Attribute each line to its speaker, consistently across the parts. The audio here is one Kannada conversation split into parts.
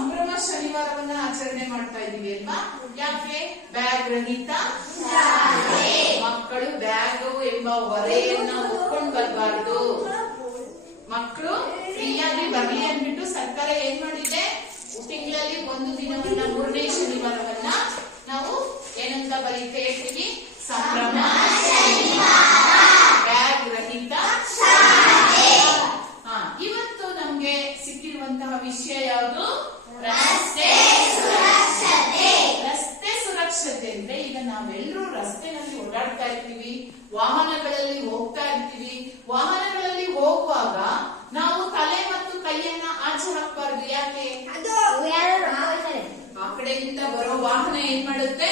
Speaker 1: ಸಂಭ್ರಮ ಶನಿವಾರವನ್ನ ಆಚರಣೆ ಮಾಡ್ತಾ ಇದೀವಿ ಅಲ್ವಾ? ಯಾಕೆ? ಬ್ಯಾಗ್ ರಹಿತ? ಮಕ್ಕಳು ಬ್ಯಾಗ್ ಎಂಬ ಹೊರೆಯನ್ನ ಒಪ್ಕೊಂಡ್ ಬರಬಾರ್ದು. ಮಕ್ಕಳು ಫ್ರೀಯಾಗಿ ಬರ್ಲಿ ಅಂದ್ಬಿಟ್ಟು ಸರ್ಕಾರ ಏನ್ ಮಾಡಿದೆ? ತಿಂಗಳಲ್ಲಿ ಒಂದು ದಿನವನ್ನ ಮೂರನೇ ಶನಿವಾರವನ್ನ ನಾವು ಏನಂತ ಬರೀತಾ ಹೇಳ್ತೀವಿ ಸಂಭ್ರಮ ಬ್ಯಾಗ್ ರಹಿತ. ಹಾ ಇವತ್ತು ನಮ್ಗೆ ಸಿಕ್ಕಿರುವಂತಹ ವಿಷಯ ಯಾವುದು? ಸುರಕ್ಷತೆ ಅಂದ್ರೆ ಈಗ ನಾವೆಲ್ಲರೂ ರಸ್ತೆನಲ್ಲಿ ಓಡಾಡ್ತಾ ಇರ್ತೀವಿ ವಾಹನಗಳಲ್ಲಿ ಹೋಗ್ತಾ ಇರ್ತೀವಿ. ವಾಹನಗಳಲ್ಲಿ ಹೋಗುವಾಗ ನಾವು ತಲೆ ಮತ್ತು ಕೈಯನ್ನ ಆಚೆ ಹಾಕಬಾರ್ದು. ಯಾಕೆ? ಆ ಕಡೆಯಿಂದ ಬರೋ ವಾಹನ ಏನ್ ಮಾಡುತ್ತೆ?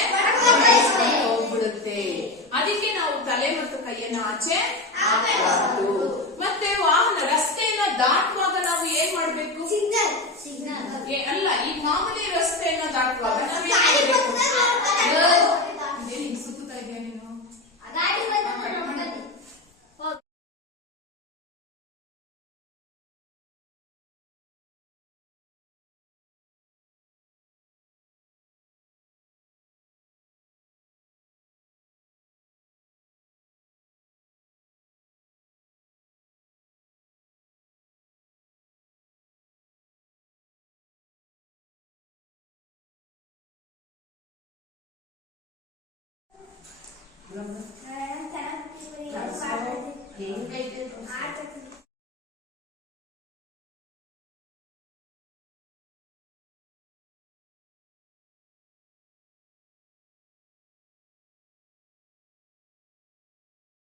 Speaker 1: ಹೋಗ್ಬಿಡುತ್ತೆ. ಅದಕ್ಕೆ ನಾವು ತಲೆ ಮತ್ತು ಕೈಯನ್ನ ಆಚೆ ಹಾಕಬಾರ್ದು. ಮತ್ತೆ ವಾಹನ ರಸ್ತೆಯನ್ನ ದಾಟುವಾಗ ನಾವು ಏನ್ ಮಾಡ್ಬೇಕು? ಅಲ್ಲ ಈ ಮಾಮೂಲಿ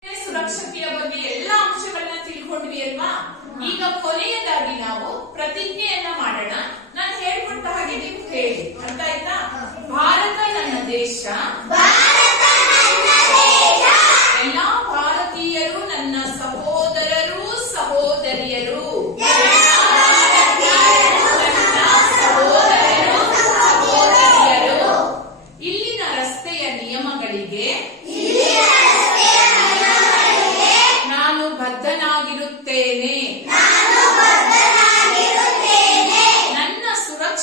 Speaker 1: ಸುರಕ್ಷತೆಯ ಬಗ್ಗೆ ಎಲ್ಲಾ ಅಂಶಗಳನ್ನ ತಿಳ್ಕೊಂಡ್ವಿ ಅಲ್ವಾ? ಈಗ ಕೊನೆಯದಾಗಿ ನಾವು ಪ್ರತಿಜ್ಞೆಯನ್ನ ಮಾಡೋಣ. ನಾನು ಹೇಳ್ಕೊಟ್ಟ ಹಾಗೆ ನೀವು ಹೇಳಿ. ಅಂತ ಆಯ್ತಾ? ಭಾರತ ನನ್ನ ದೇಶ.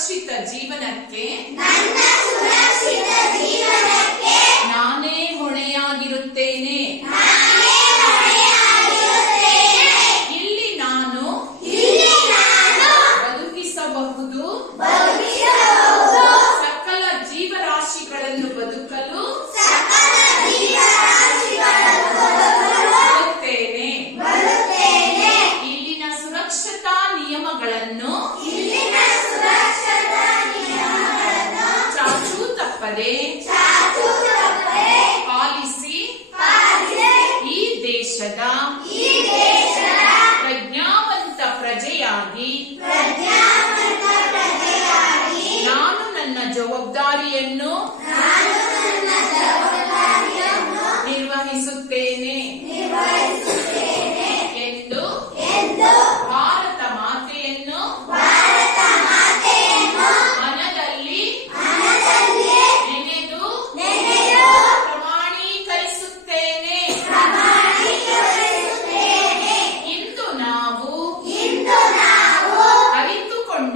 Speaker 1: ಸುರಕ್ಷಿತ ಜೀವನಕ್ಕೆ ನಾನೇ ಹೊಣೆಯಾಗಿರುತ್ತೇನೆ. ಇಲ್ಲಿ ನಾನು ಬದುಕಿಸಬಹುದು. ಸಕಲ ಜೀವರಾಶಿಗಳನ್ನು ಬದುಕಲು ಬರುತ್ತೇನೆ. ಇಲ್ಲಿನ ಸುರಕ್ಷತಾ ನಿಯಮಗಳನ್ನು ಚಾಚೂ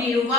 Speaker 1: ಅರಿತುಕೊಂಡಿರುವ